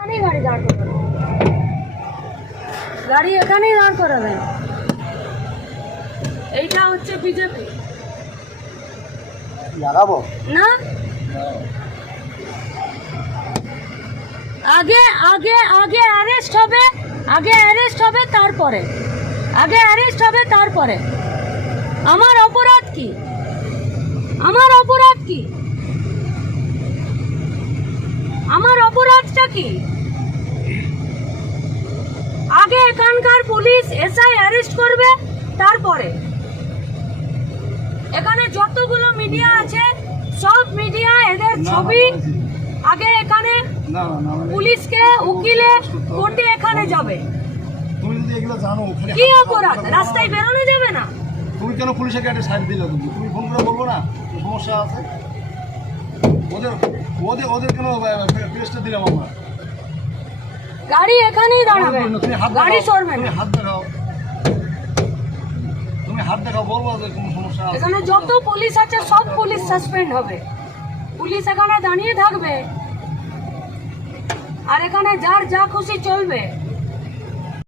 গাড়ি দাঁড় করাবেন, গাড়ি এখানেই দাঁড় করাবেন। এইটা হচ্ছে বিজেপি লাগাবো না? আগে আগে আগে অ্যারেস্ট হবে, আগে অ্যারেস্ট হবে তারপরে, আগে অ্যারেস্ট হবে তারপরে। আমার অপরাধ কি? আমার অপরাধ কি? আমার অপরাধটা কি? আগে এখানকার পুলিশ এসআই অ্যারেস্ট করবে তারপরে। এখানে যতগুলো মিডিয়া আছে সব মিডিয়া এদের ছবি আগে এখানে পুলিশকে উকিলে কোর্টে এখানে যাবে। তুমি যদি এগুলো জানো কি অপরাধ? রাস্তায় বেরোনো যাবে না? তুমি কেন পুলিশের গাড়ি সাইড দিলে? তুমি ফোন করে বলবো না সমস্যা আছে? ওদের ওদের ওদের কেন প্রেসটা দিলাম আমরা? গাড়ি এখানেই দাঁড়াবে, গাড়ি সরবে তুমি না। হাত দেখাও, তুমি হাত দেখাও, বলবো যে কোনো সমস্যা আছে। এখানে যত পুলিশ আছে সব পুলিশ সাসপেন্ড হবে, পুলিশ এখানে দাঁড়িয়ে থাকবে আর এখানে যার যা খুশি চলবে।